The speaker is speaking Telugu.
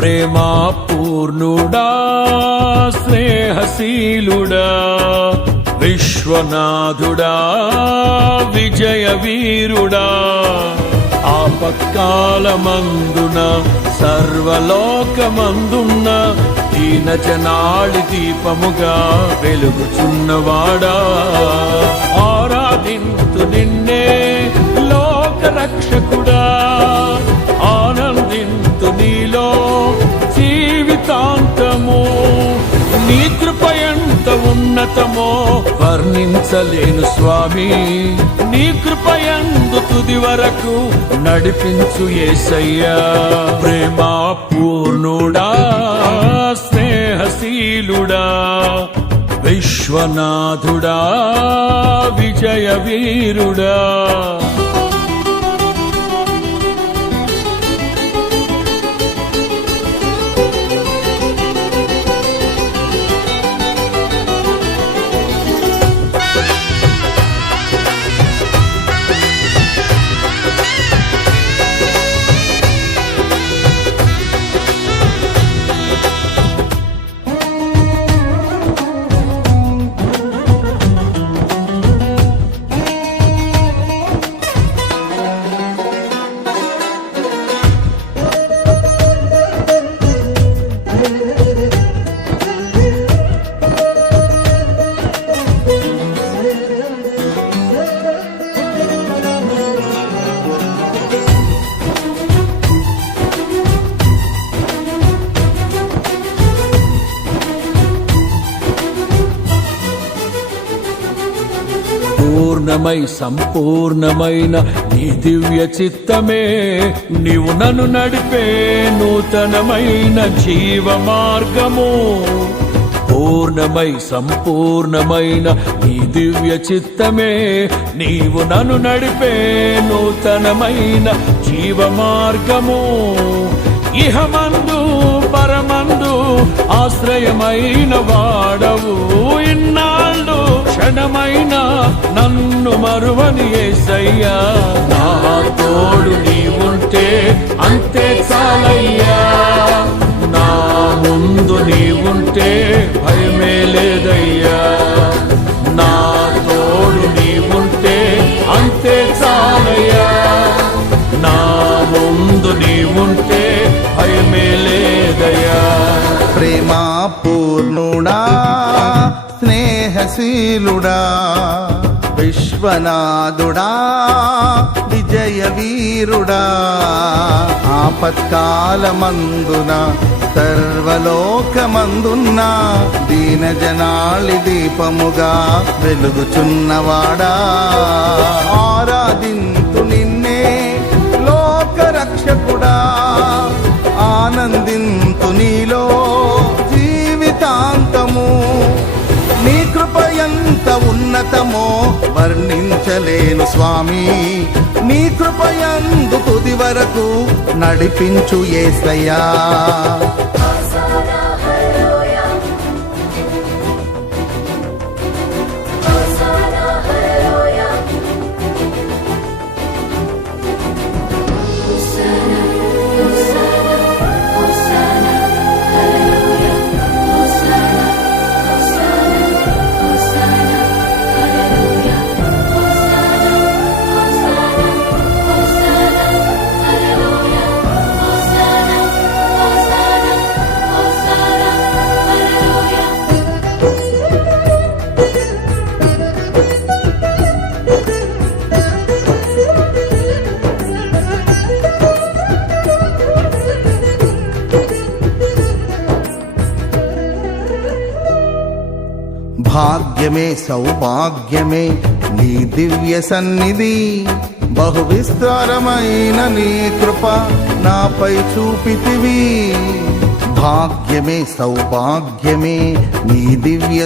ప్రేమా పూర్ణుడా స్నేహశీలుడా విశ్వనాథుడా విజయ వీరుడా ఆపత్కాలమందున సర్వలోకమందున్న దీన జనాళి దీపముగా వెలుగుచున్నవాడా ఆరాధింతు నిన్నే లోక రక్షకుడా ఆనందింతు నీలో జీవితాంతము నీ కృప ఎంత ఉన్నతమో వర్ణించలేను స్వామి నీ కృప యందు తుది వరకు నడిపించు యేసయ్యా ప్రేమా పూర్ణుడా స్నేహశీలుడా విశ్వనాథుడా విజయ వీరుడా పూర్ణమై సంపూర్ణమైన నీ దివ్య చిత్తమే నీవు నన్ను నడిపే నూతనమైన జీవ మార్గము పూర్ణమై సంపూర్ణమైన నీ దివ్య చిత్తమే నీవు నన్ను నడిపే నూతనమైన జీవ మార్గము ఇహమందు పరమందు ఆశ్రయమైన వాడవు ఇన్నాళ్ళు క్షణమైన నన్ను మరువని యేసయ్యా నా తోడు నీవుంటే అంతే చాలయ్యా నా ముందు నీవుంటే భయమే లేదయ్యా నా తోడు నీవుంటే అంతే చాలయ్యా నా ముందు నీవుంటే భయమే లేదయ్యా ప్రేమా పూర్ణుడా స్నేహశీలుడా విశ్వనాథుడా విజయ వీరుడా ఆపత్కాలమందున సర్వలోకమందున్న దీన జనాళి దీపముగా వెలుగుచున్నవాడా ఆరాధింతు నిన్నే లోక రక్షకుడా ఆనందింతు నీలో జీవితాంతము నీ కృప ఎంత ఉన్నతమో వర్ణించలేను స్వామి నీ కృప యందు తుది వరకు నడిపించు యేసయ్యా భాగ్యమే సౌభాగ్యమే నీ దివ్య సన్నిధి బహు విస్తారమైన నీ కృప నాపై చూపితివి భాగ్యమే సౌభాగ్యమే నీ దివ్య